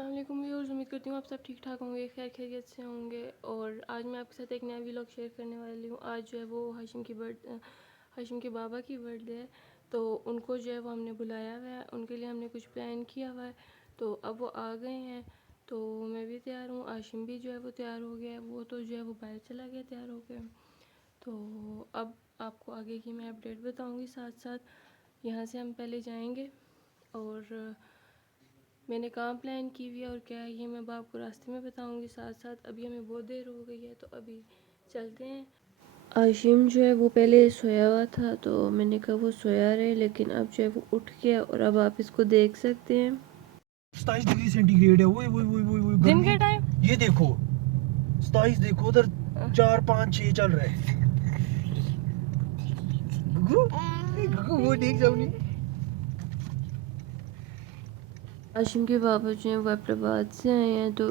अस्सलाम वालेकुम व्यूअर्स, उम्मीद करती हूँ आप सब ठीक ठाक होंगे, खैर खैरियत से होंगे। और आज मैं आपके साथ एक नया व्लॉग शेयर करने वाली हूँ। आज जो है वो हाशिम के बाबा की बर्थडे है, तो उनको जो है वो हमने बुलाया हुआ है, उनके लिए हमने कुछ प्लान किया हुआ है। तो अब वो आ गए हैं, तो मैं भी तैयार हूँ, हाशिम भी जो है वो तैयार हो गया है। वो तो जो है वो बाहर चला गया तैयार हो गया। तो अब आपको आगे की मैं अपडेट बताऊँगी साथ साथ। यहाँ से हम पहले जाएँगे और मैंने कहाँ प्लान की हुई है और क्या है ये मैं आपको रास्ते में बताऊंगी साथ साथ। अभी हमें बहुत देर हो गई है, तो अभी चलते हैं। आशिम जो है वो पहले सोया हुआ था, तो मैंने कहा वो सोया रहे, लेकिन अब जो है वो उठ गया और अब आप इसको देख सकते हैं। 27 डिग्री सेंटीग्रेड है। वो दिन के टाइम ये देखो 27, देखो उधर 4 5 6 चल रहा है। गुगु, गुगु वो देख जाऊनी। आशिम के पापा जो हैं वो हैदराबाद से आए हैं, तो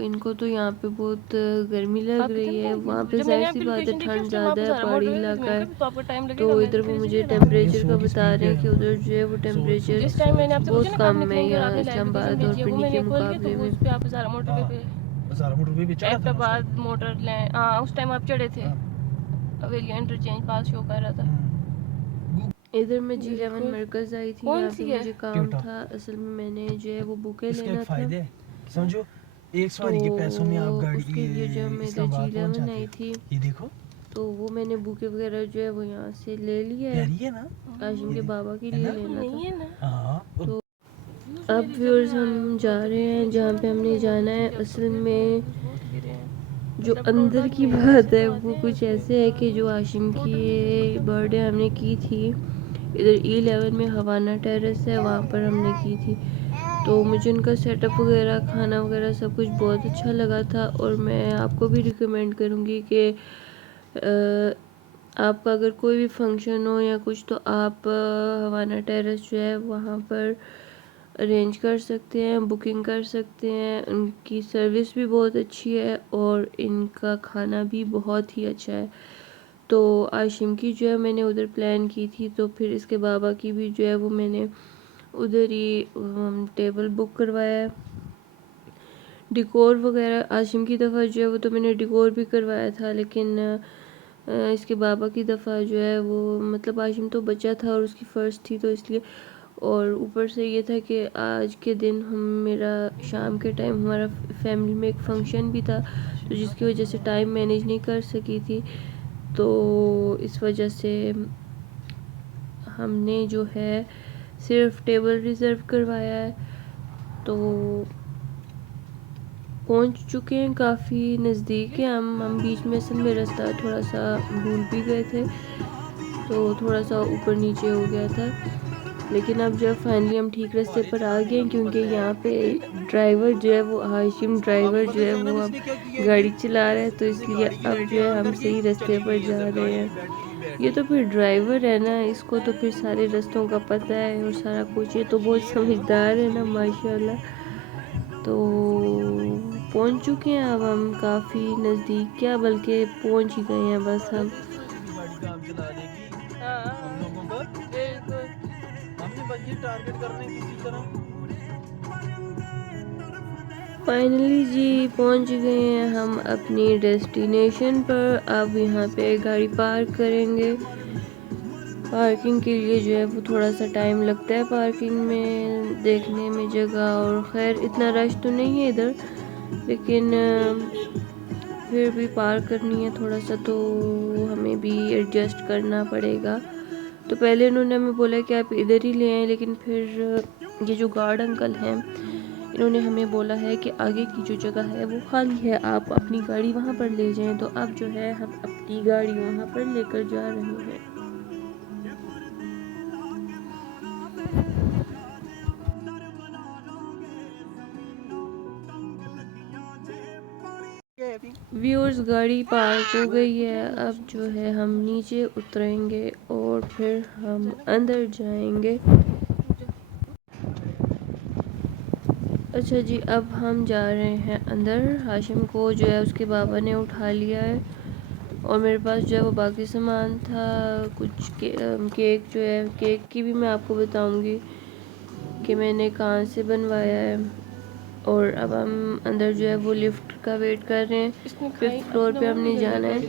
इनको तो यहाँ पे बहुत गर्मी लग रही है। वहाँ पे जाहिर सी बात है ठंड ज़्यादा है, पहाड़ी इलाका है, तो इधर वो मुझे टेम्परेचर का बता रहे हैं कि उधर जो है वो टेम्परेचर बहुत कम है यहाँ इस्लामाबाद और पिंडी के मुकाबले में। अहमदाबाद मोटर लैंड, हाँ उस टाइम आप चढ़े थे, हवेली इंटरचेंज पास शो कर रहा था। इधर मैं G11 मरकज़ आई थी, यहाँ पे मुझे काम था। असल में मैंने जो है वो बुके लेना था, समझो, एक सवारी के पैसों में आप गाड़ी उसके लिए जब मैं इधर G11 आई थी, ये देखो तो वो मैंने बुके वगैरह जो है वो यहाँ से ले लिया है। ना, आशिम के बाबा के लिए लेना था। हाँ तो अब व्यूअर्स हम जा रहे हैं जहाँ पे हमने जाना है। असल में जो अंदर की बात है वो कुछ ऐसे है कि जो आशिम की बर्थडे हमने की थी इधर E11 में हवाना टेरेस है, वहाँ पर हमने की थी। तो मुझे उनका सेटअप वगैरह, खाना वगैरह सब कुछ बहुत अच्छा लगा था, और मैं आपको भी रिकमेंड करूँगी कि आपका अगर कोई भी फंक्शन हो या कुछ, तो आप हवाना टेरेस जो है वहाँ पर अरेंज कर सकते हैं, बुकिंग कर सकते हैं। उनकी सर्विस भी बहुत अच्छी है और इनका खाना भी बहुत ही अच्छा है। तो आशिम की जो है मैंने उधर प्लान की थी, तो फिर इसके बाबा की भी जो है वो मैंने उधर ही टेबल बुक करवाया है। डिकोर वगैरह आशिम की दफ़ा जो है वो तो मैंने डिकोर भी करवाया था, लेकिन इसके बाबा की दफ़ा जो है वो मतलब आशिम तो बच्चा था और उसकी फ़र्स्ट थी, तो इसलिए। और ऊपर से ये था कि आज के दिन मेरा शाम के टाइम हमारा फैमिली में एक फ़ंक्शन भी था, तो जिसकी वजह से टाइम मैनेज नहीं कर सकी थी। तो इस वजह से हमने जो है सिर्फ टेबल रिज़र्व करवाया है। तो पहुंच चुके हैं, काफ़ी नज़दीक है हम बीच में असल में रास्ता थोड़ा सा भूल भी गए थे, तो थोड़ा सा ऊपर नीचे हो गया था। लेकिन अब जो है फाइनली हम ठीक रास्ते पर आ गए हैं, क्योंकि यहाँ पे ड्राइवर जो है वो हाशिम ड्राइवर जो है वो अब गाड़ी चला रहा है, तो इसलिए अब जो है हम सही रास्ते पर जा रहे हैं। ये तो फिर ड्राइवर है ना, इसको तो फिर सारे रास्तों का पता है और सारा कुछ। ये तो बहुत समझदार है ना माशाल्लाह। तो पहुंच चुके हैं, अब हम काफ़ी नज़दीक, क्या बल्कि पहुंच ही गए हैं बस हम। फाइनली जी पहुंच गए हैं हम अपनी डेस्टिनेशन पर। अब यहाँ पे गाड़ी पार्क करेंगे। पार्किंग के लिए जो है वो थोड़ा सा टाइम लगता है पार्किंग में देखने में जगह, और ख़ैर इतना रश तो नहीं है इधर, लेकिन फिर भी पार्क करनी है थोड़ा सा, तो हमें भी एडजस्ट करना पड़ेगा। तो पहले उन्होंने हमें बोला कि आप इधर ही ले आएँ, लेकिन फिर ये जो गार्ड अंकल हैं इन्होंने हमें बोला है कि आगे की जो जगह है वो खाली है, आप अपनी गाड़ी वहाँ पर ले जाएं। तो अब जो है हम अपनी गाड़ी वहाँ पर लेकर जा रहे हैं। व्यूअर्स गाड़ी पार्क हो गई है, अब जो है हम नीचे उतरेंगे और फिर हम अंदर जाएंगे। अच्छा जी, अब हम जा रहे हैं अंदर। हाशिम को जो है उसके बाबा ने उठा लिया है, और मेरे पास जो है वो बाकी सामान था, कुछ केक जो है, केक की भी मैं आपको बताऊंगी कि मैंने कहाँ से बनवाया है। और अब हम अंदर जो है वो लिफ्ट का वेट कर रहे हैं। 5th फ्लोर पे हमने जाना है,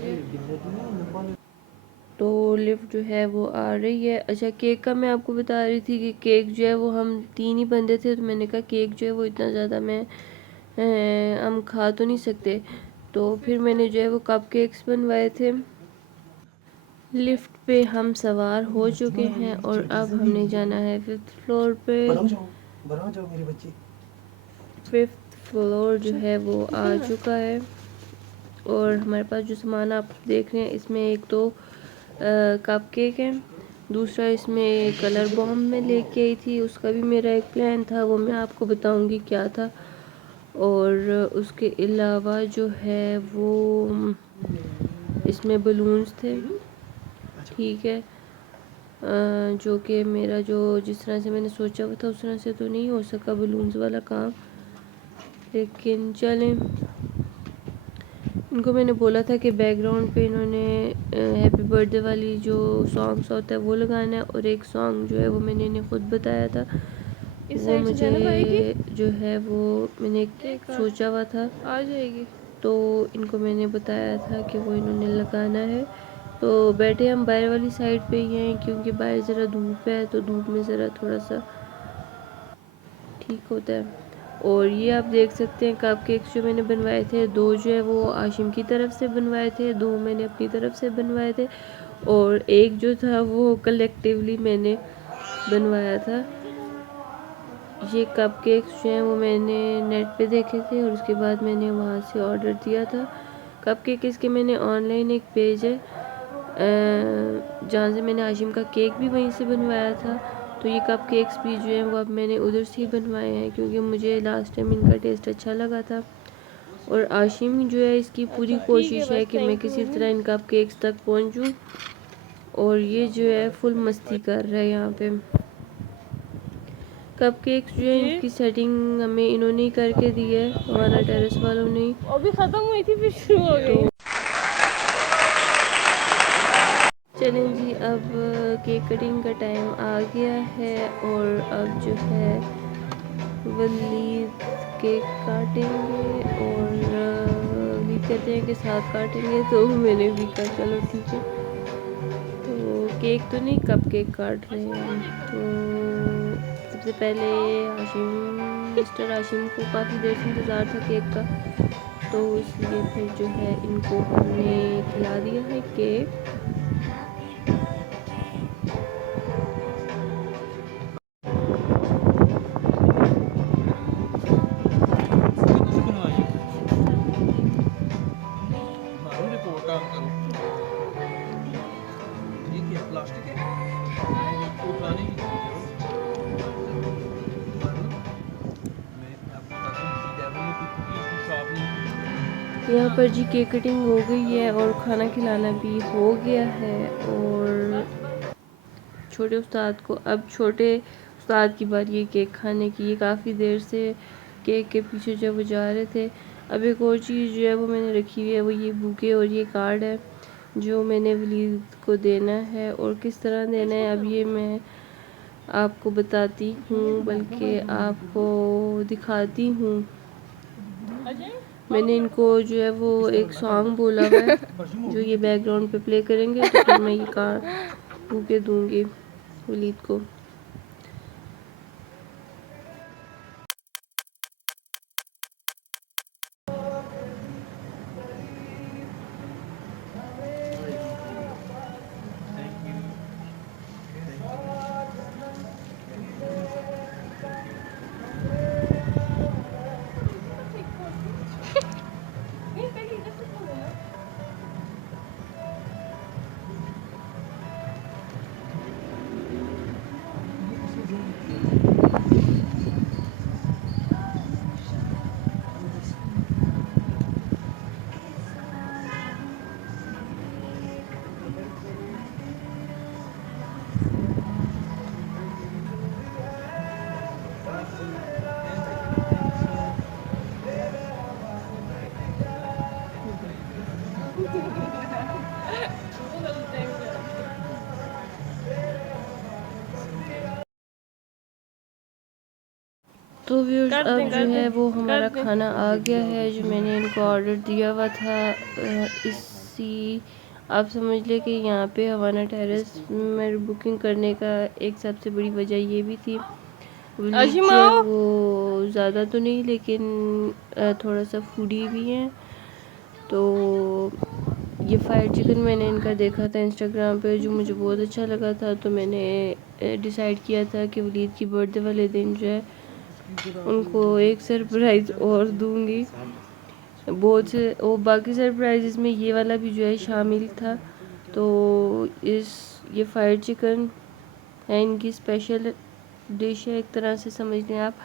तो लिफ्ट जो है वो आ रही है। अच्छा, केक का मैं आपको बता रही थी कि केक जो है वो हम 3 ही बंदे थे, तो मैंने कहा केक जो है वो इतना ज़्यादा हम खा तो नहीं सकते, तो फिर मैंने जो है वो कप केक्स बनवाए थे। लिफ्ट पे हम सवार हो चुके हैं और अब हमने जाना है 5th फ्लोर पे। बना जाओ मेरे बच्चे। 5th फ्लोर जो है वो आ चुका है और हमारे पास जो सामान आप देख रहे हैं इसमें एक तो कप केक है, दूसरा इसमें कलर बॉम्ब में लेके आई थी, उसका भी मेरा एक प्लान था, वो मैं आपको बताऊंगी क्या था। और उसके अलावा जो है वो इसमें बलून्स थे, ठीक है, जो कि मेरा जो जिस तरह से मैंने सोचा हुआ था उस तरह से तो नहीं हो सका बलून्स वाला काम, लेकिन चलें। इनको मैंने बोला था कि बैकग्राउंड पे इन्होंने हैप्पी बर्थडे वाली जो सॉन्ग्स होता है वो लगाना है, और एक सॉन्ग जो है वो मैंने इन्हें खुद बताया था, वो मुझे जो है वो मैंने सोचा हुआ था आ जाएगी, तो इनको मैंने बताया था कि वो इन्होंने लगाना है। तो बैठे हम बाहर वाली साइड पे ही हैं क्योंकि बाहर ज़रा धूप है, तो धूप में ज़रा थोड़ा सा ठीक होता है। और ये आप देख सकते हैं कप केक्स जो मैंने बनवाए थे, 2 जो है वो आशिम की तरफ से बनवाए थे, 2 मैंने अपनी तरफ से बनवाए थे, और एक जो था वो कलेक्टिवली मैंने बनवाया था। ये कप केक्स जो हैं वो मैंने नेट पे देखे थे और उसके बाद मैंने वहाँ से ऑर्डर दिया था। कप केक इसके मैंने ऑनलाइन एक पेज है जहाँ से मैंने आशिम का केक भी वहीं से बनवाया था, तो ये कप केक्स भी जो हैं वो अब मैंने उधर से ही बनवाए हैं क्योंकि मुझे लास्ट टाइम इनका टेस्ट अच्छा लगा था। और आशिम जो है इसकी पूरी कोशिश है कि मैं किसी तरह इन कप केक्स तक पहुँचूँ, और ये जो है फुल मस्ती कर रहा है यहाँ पे। कप केक्स जो है इनकी सेटिंग हमें इन्होंने ही करके दी है, हमारा टेरेस वालों ने ही। अभी ख़त्म हुई थी फिर शुरू हो गई। चलें जी, अब केक कटिंग का टाइम आ गया है और अब जो है वलीद केक काटेंगे, और वलीद कहते हैं कि साथ काटेंगे, तो मैंने भी कहा चलो ठीक है। तो केक तो नहीं, कप केक काट रहे हैं। तो सबसे पहले मिस्टर आशिम को काफ़ी देर से इंतज़ार था केक का, तो इसलिए फिर जो है इनको हमने खिला दिया है केक। यहाँ पर जी केक कटिंग हो गई है और खाना खिलाना भी हो गया है, और छोटे उस्ताद की बारी है केक खाने की। ये काफ़ी देर से केक के पीछे जब वो जा रहे थे। अब एक और चीज़ जो है वो मैंने रखी हुई है, वो ये बुके और ये कार्ड है जो मैंने वलीद को देना है, और किस तरह देना है अब ये मैं आपको बताती हूँ, बल्कि आपको दिखाती हूँ। मैंने इनको जो है वो एक सॉन्ग बोला हुआ है जो ये बैकग्राउंड पे प्ले करेंगे, तो फिर मैं ये कार बुके दूँगी वलीद को। तो व्यूअर्स अब जो है वो हमारा खाना आ गया है जो मैंने इनको ऑर्डर दिया हुआ था। इसी आप समझ लें कि यहाँ पे हवाना टेरेस में बुकिंग करने का एक सबसे बड़ी वजह ये भी थी। वलीद जो है वो ज़्यादा तो नहीं लेकिन थोड़ा सा फूडी भी हैं। तो ये फ्राइड चिकन मैंने इनका देखा था इंस्टाग्राम पे जो मुझे बहुत अच्छा लगा था, तो मैंने डिसाइड किया था कि वलीद की बर्थडे वाले दिन जो है उनको एक सरप्राइज़ और दूंगी। बहुत से और बाकी सरप्राइजेस में ये वाला भी जो है शामिल था। तो ये फ्राइड चिकन है इनकी स्पेशल डिश है, एक तरह से समझ लें आप।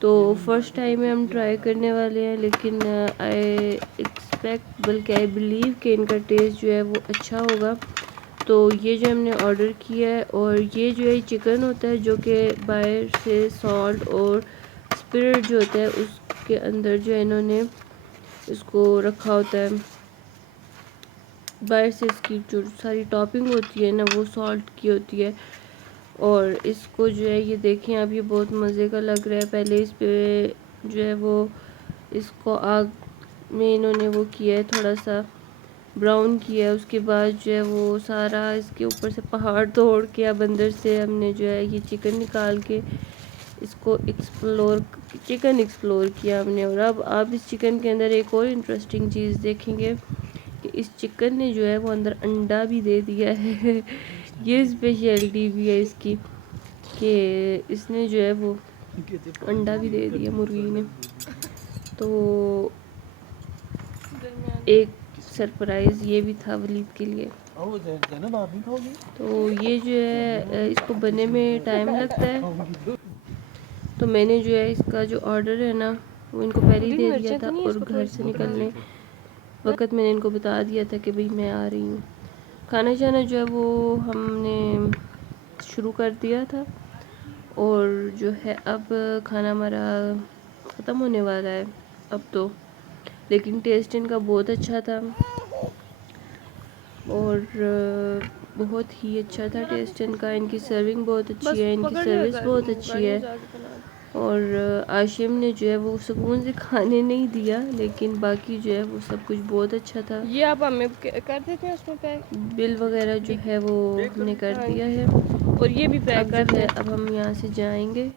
तो फर्स्ट टाइम में हम ट्राई करने वाले हैं, लेकिन आई एक्सपेक्ट बल्कि आई बिलीव कि इनका टेस्ट जो है वो अच्छा होगा। तो ये जो हमने ऑर्डर किया है, और ये जो है चिकन होता है जो कि बाहर से सॉल्ट और स्पिरिट जो होता है उसके अंदर जो है इन्होंने इसको रखा होता है। बाहर से इसकी जो सारी टॉपिंग होती है ना वो सॉल्ट की होती है, और इसको जो है ये देखें आप, ये बहुत मज़े का लग रहा है। पहले इस पे जो है वो इसको आग में इन्होंने वो किया है, थोड़ा सा ब्राउन किया है। उसके बाद जो है वो सारा इसके ऊपर से पहाड़ तोड़ के अब अंदर से हमने जो है ये चिकन निकाल के इसको चिकन एक्सप्लोर किया हमने। और अब आप इस चिकन के अंदर एक और इंटरेस्टिंग चीज़ देखेंगे कि इस चिकन ने जो है वो अंदर अंडा भी दे दिया है। ये स्पेशलिटी भी है इसकी कि इसने जो है वो अंडा भी दे दिया मुर्गी ने। तो एक सरप्राइज़ ये भी था वलीद के लिए। तो ये जो है इसको बनने में टाइम लगता है, तो मैंने जो है इसका जो ऑर्डर है ना वो इनको पहले ही दे दिया था, और घर से निकलने वक्त मैंने इनको बता दिया था कि भाई मैं आ रही हूँ। खाना शाना जो है वो हमने शुरू कर दिया था, और जो है अब खाना हमारा ख़त्म होने वाला है अब तो। लेकिन टेस्ट इनका बहुत अच्छा था, और बहुत ही अच्छा था टेस्ट इनका। इनकी सर्विंग बहुत अच्छी है, इनकी सर्विस बहुत अच्छी है। और आशिम ने जो है वो सुकून से खाने नहीं दिया, लेकिन बाकी जो है वो सब कुछ बहुत अच्छा था। ये आप हमें कर देते हैं उसमें पैक। बिल वगैरह जो है वो हमने कर दिया है, और ये भी पैक कर जो है अब हम यहाँ से जाएंगे।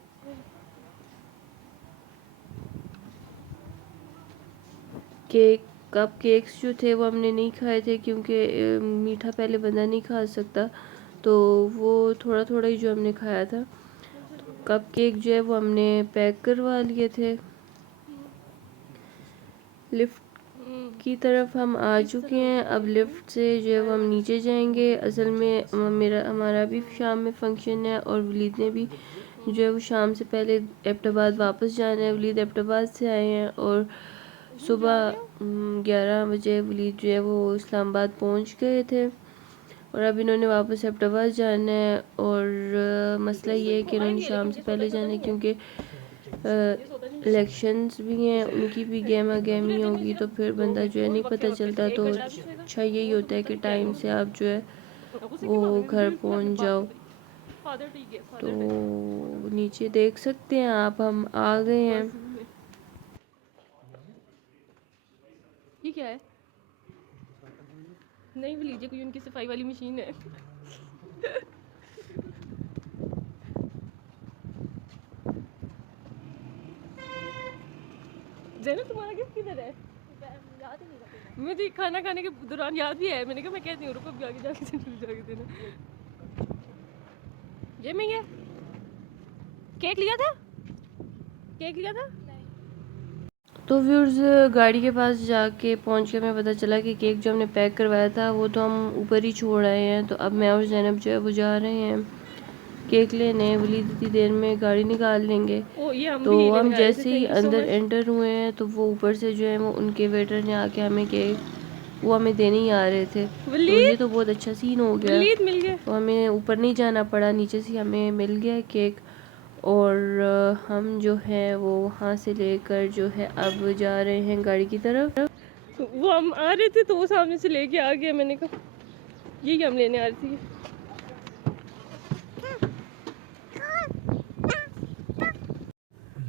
कप केक्स जो थे वो हमने नहीं खाए थे, क्योंकि मीठा पहले बंदा नहीं खा सकता, तो वो थोड़ा थोड़ा ही जो हमने खाया था। कप केक जो है वो हमने पैक करवा लिए थे। लिफ्ट की तरफ हम आ चुके हैं। अब लिफ्ट से जो है वो हम नीचे जाएंगे। असल में हमारा भी शाम में फंक्शन है, और वलीद ने भी जो है वो शाम से पहले एबटाबाद वापस जाना है। वलीद एबटाबाद से आए हैं, और सुबह 11 बजे वलीद जो है वो इस्लामाबाद पहुंच गए थे, और अब इन्होंने वापस एबटाबाद जाना है। और मसला ये है कि इन्होंने शाम से पहले जाना है, क्योंकि इलेक्शंस भी हैं, उनकी भी गहमा गहमी होगी, तो फिर बंदा जो है नहीं पता चलता। तो अच्छा यही होता है कि टाइम से आप जो है वो घर पहुंच जाओ। तो नीचे देख सकते हैं आप, हम आ गए हैं। ये क्या है? नहीं वो लीजिए, कोई उनकी सफाई वाली मशीन है। जैनब तुम्हारा गिफ्ट किधर है? याद ही नहीं। मुझे खाना खाने के दौरान याद भी है, मैंने कहा मैं कहती हूँ रुको अभी आगे जाके देना। ये मैं ये केक लिया था, केक लिया था। तो व्यूअर्स गाड़ी के पास जाके पहुंच के हमें पता चला कि केक जो हमने पैक करवाया था वो तो हम ऊपर ही छोड़ आए हैं। तो अब मैं और जैनब जो है वो जा रहे हैं केक लेने। वलीद इतनी देर में गाड़ी निकाल लेंगे। तो हम जैसे ही अंदर एंटर हुए हैं तो वो ऊपर से जो है वो उनके वेटर ने आके हमें केक वो हमें देने ही आ रहे थे। तो ये तो बहुत अच्छा सीन हो गया। तो हमें ऊपर नहीं जाना पड़ा, नीचे से हमें मिल गया केक, और हम जो है वो वहाँ से लेकर जो है अब जा रहे हैं गाड़ी की तरफ। वो हम आ रहे थे तो वो सामने से लेके आ गया। मैंने कहा ये हम लेने आ रही थी।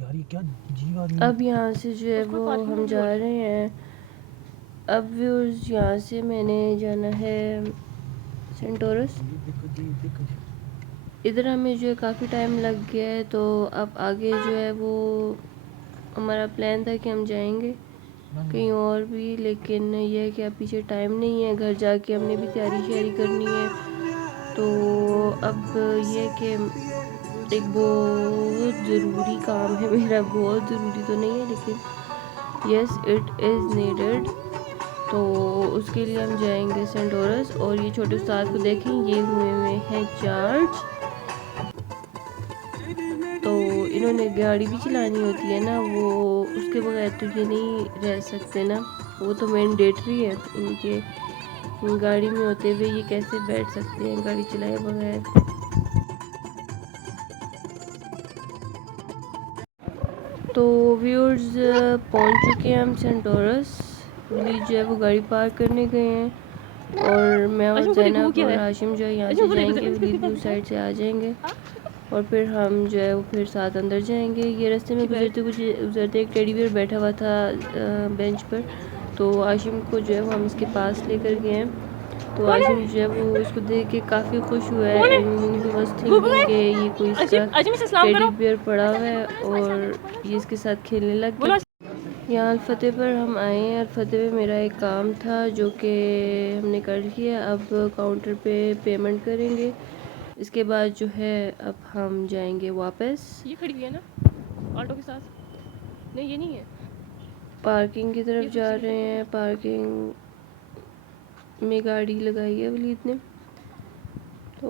यार क्या जीव आदमी। अब यहाँ से जो है उसको वो parking हम में जा रहे हैं। अब व्यूअर्स यहाँ से मैंने जाना है सेंटोरस। ये देखो जी। इधर हमें जो है काफ़ी टाइम लग गया है, तो अब आगे जो है वो हमारा प्लान था कि हम जाएंगे कहीं और भी, लेकिन यह है कि अब पीछे टाइम नहीं है, घर जाके हमने भी तैयारी श्यारी करनी है। तो अब ये कि एक बहुत ज़रूरी काम है मेरा, बहुत ज़रूरी तो नहीं है लेकिन यस इट इज़ नीडेड। तो उसके लिए हम जाएंगे सेंटोरस। और ये छोटे उस्ताद को देखें, ये हुए हैं चार्ज। तो इन्होंने गाड़ी भी चलानी होती है ना, वो उसके बगैर तो ये नहीं रह सकते ना, वो तो मैंडेटरी है इनके। गाड़ी में होते हुए ये कैसे बैठ सकते हैं गाड़ी चलाए बगैर। तो व्यूअर्स पहुंच चुके हैं हम सेंटोरस। वलीद जो है वो गाड़ी पार्क करने गए हैं और मैं और आशिम को देखो, वो ज़ैनब क्या और है? हाशिम जो है यहाँ आशिम से को देखो, जाएंगे, उसके वलीद भी उस साइड से आ जाएंगे और फिर हम जो है वो फिर साथ अंदर जाएंगे। ये रास्ते में गुजरते एक टेडी बियर बैठा हुआ था बेंच पर, तो आशिम को जो है वो हम इसके पास लेकर गए हैं। तो आशिम जो है वो इसको देख के काफ़ी खुश हुआ है कौन है? एंड ही वाज गुगु थिंकिंग है? कि ये कोई इसका आशिम से सलाम टेडी करो। बियर पड़ा हुआ है और ये इसके साथ खेलने लग बोलो गया। यहाँ अल-फतेह पर हम आए हैं। अल-फतेह में मेरा एक काम था जो कि हमने कर लिया। अब काउंटर पे पेमेंट करेंगे, इसके बाद जो है अब हम जाएंगे वापस। ये खड़ी हुई है ना ऑटो के साथ? नहीं ये नहीं है। पार्किंग की तरफ ये जा दूसरी रहे है। हैं। पार्किंग में गाड़ी लगाई है वलीद ने, तो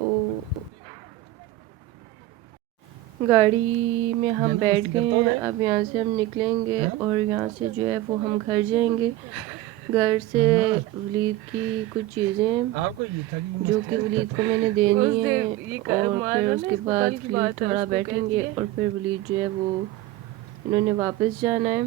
गाड़ी में हम बैठ गए हैं। अब यहाँ से हम निकलेंगे और यहाँ से जो है वो हम घर जाएंगे। घर से वलीद की कुछ चीज़ें आपको ये था कि जो कि वलीद को मैंने देनी है, और फिर उसके बाद की वलीद बात है, थोड़ा उसको कहती बैठेंगे है। और फिर वलीद जो है वो इन्होंने वापस जाना है।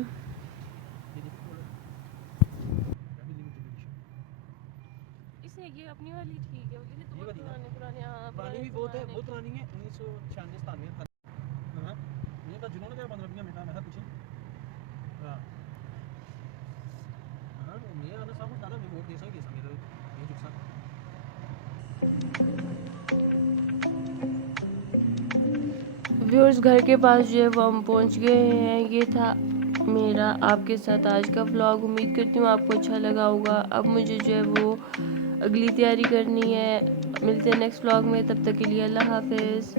इसने ये अपनी वाली ठीक है, ये तो बहुत पुराने पुराने। हाँ पुरानी भी बहुत है, बहुत पुरानी है। 1996 97। हाँ ये तो जिन्होंने क्या 15 मिनट में था कुछ। हाँ हाँ मैं आना सब सारा रिपोर्ट दे सकती है मेरे ये जुक्सा। व्यूअर्स घर के पास जो है वो हम पहुंच गए हैं। ये था मेरा आपके साथ आज का व्लॉग। उम्मीद करती हूँ आपको अच्छा लगा होगा। अब मुझे जो है वो अगली तैयारी करनी है। मिलते हैं नेक्स्ट व्लॉग में, तब तक के लिए अल्लाह हाफिज़।